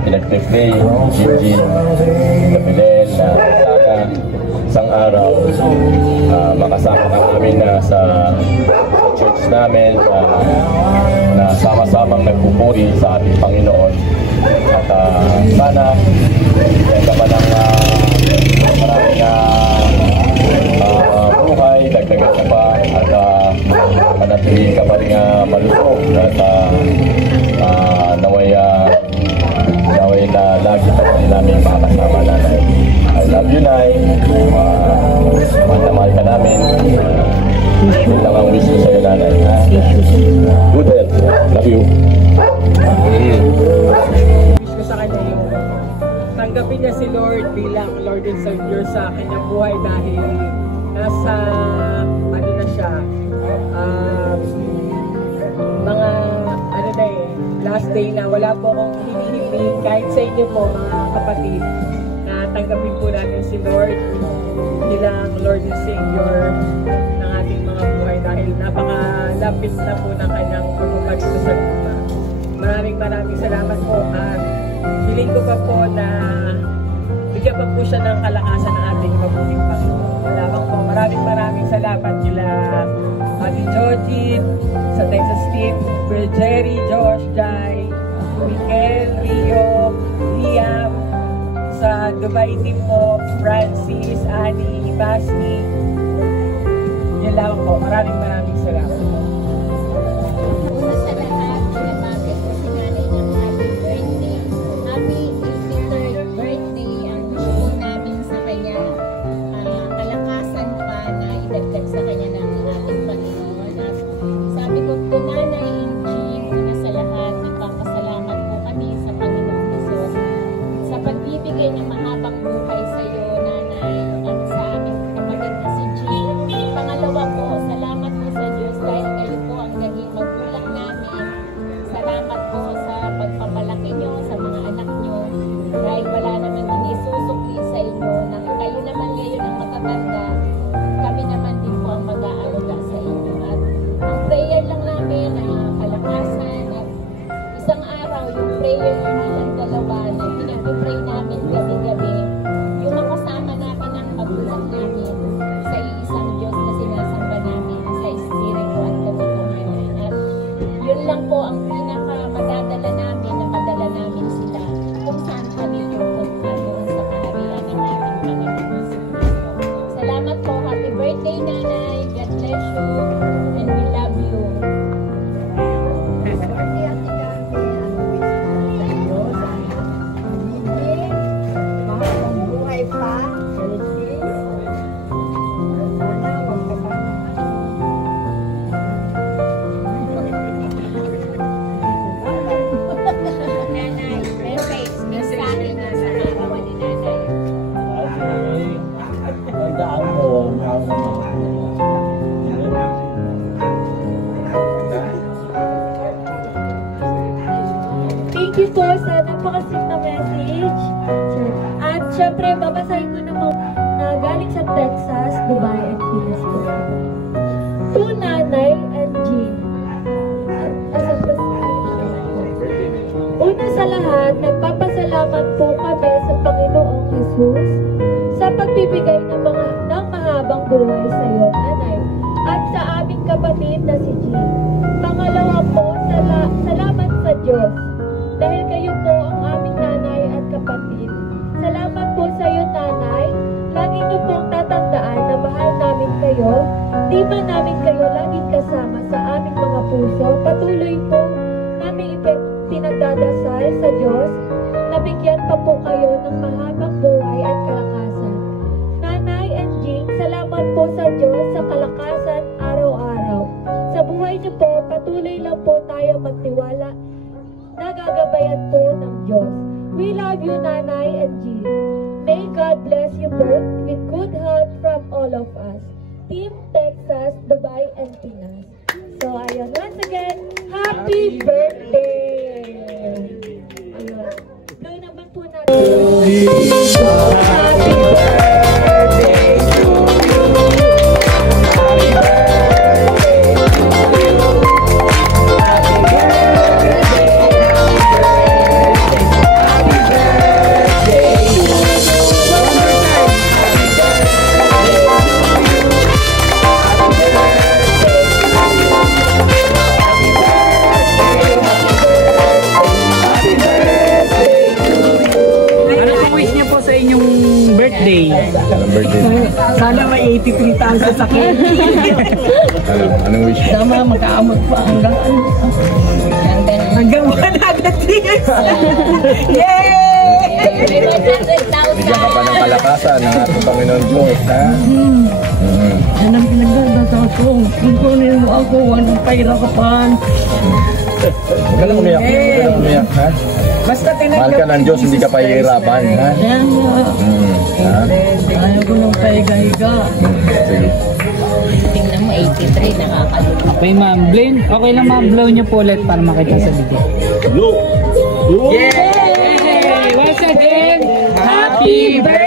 Pinag-play, Gigi, Gabriel, na sana isang araw makasama na namin sa church namin na sama-samang nagpupuri sa ating Panginoon. At sana yan naman ang maraming buhay, dagdagan ka pa at manatili ka pa rin malutong at naway na lagi pa rin namin makakasama natin. I love you, Nay. Mahal ka namin. Yun lang ang wish ko sa'yo, Nanay. Good health. Love you. Wish ko sa kanya yung tanggapin niya si Lord bilang Lord and Savior sa kanyang buhay dahil nasa ano na siya mga ano na last day na wala po akong hinihiling kahit sa inyo po mga kapatid na tanggapin po natin si Lord bilang Lord and Savior ng ating mga buhay dahil napakalapit na po ng kanyang pagpapalito sa lupa. Maraming salamat po at hiling ko pa po na bigyan pa po siya ng kalakasan ng ating mabuting Panginoon. Lamang po maraming salamat nila Ate Georgine sa Texas Team, Kuya Jerry, Josh, Jai, Mikel, Rio, Liam, sa Dubai Team po, Francis, Annie, Basti. Yan lang po. Maraming salamat. Una sa lahat, pinabagay ko si nanay ng happy birthday. Happy 83rd birthday. Ang wish po namin sa kanya, kalakasan pa na idagdag sa kanya ng ating Panginoon. At sabi ko po, Nanay Inching, una sa lahat, nagpapasalamat po kami sa Panginoong Jesus sa pagbibigay ng mahabang buhay sa iyo, Nanay, at sa aming kapatid na si Jean. Pangalawa po, salamat po sa Diyos dahil kayo po ang naging magulang namin. Salamat po sa pagpapalaki nyo sa mga anak nyo dahil wala naman inisusukli sa inyo na kayo naman ngayon ang matatanda, kami naman din po ang mag-aaruga sa inyo. At ang prayer lang namin na kalakasan at isang araw yung prayer nilang dalawa na pinag-pray namin gabi-gabi, yung makasama namin ang magulang namin sa iisang Diyos na sinasamba namin sa Espiritu at katotohanan. At yun lang po ang pinaka-madadala namin na madala namin sila kung saan kami pupunta doon sa kaharian ng ating Panginoon. Salamat po. Happy birthday, Nanay. God bless you. And we love you. Thank you po sa napakasweet na message. At syempre, babasahin ko na po na galing sa Texas, Dubai, and Pinas po. To Nanay and Jean. Una sa lahat, nagpapasalamat po kami sa Panginoong Jesus sa pagbibigay ng mahabang buhay sa iyo, Nanay, at sa aming kapatid kapatid na si Jean. Pangalawa po, salamat sa Diyos. Dahil kayo po ang aming nanay at kapatid. Salamat po sa iyo, nanay. Lagi niyo pong tatandaan na mahal namin kayo. Di ba namin kayo laging kasama sa aming mga puso? Patuloy po namin pinagdadasal sa Diyos na bigyan pa po kayo ng mahabang buhay at kalakasan. Nanay and Jean, salamat po sa Diyos sa kalakasan araw-araw. Sa buhay niyo po, patuloy lang po tayo magtiwala. Nagagabayan po ng Diyos. We love you, Nanay and Jean. May God bless you both with good health from all of us. Team Texas, Dubai, and Pinas. So, ayun. Once again, happy birthday! Ayun. Doon naman po natin. Happy birthday to you. Happy birthday to you. Happy birthday. Happy birthday to you. One more time. Happy birthday to you. Happy birthday to you. Happy birthday. Happy birthday to you. Ano pong wish niyo po sa inyong birthday? Anong birthday? Sana may 83,000 sa akin. Anong wish mo? Tama, makaamot pa hanggang hanggang 100 years. Yay! Bigyan ka pa ng kalakasan ng ating Panginoon Diyos, ha? Yan ang pinagdadasal ko. Kung kunin mo ako, walang pahirapan. Huwag ka lang umiyak. Huwag ka lang umiyak, ha? Basta Mahal tinanggap ka ng Diyos, hindi ka pahihirapan, ha? Yan nga. Ha? Ayaw ko nang pahiga-higa. Sige. Tingnan mo, 83, nakakalula. Okay ma'am, Blaine, okay lang ma'am, blow niyo po ulit para makita sa video. Look! Yay! Once again, happy birthday!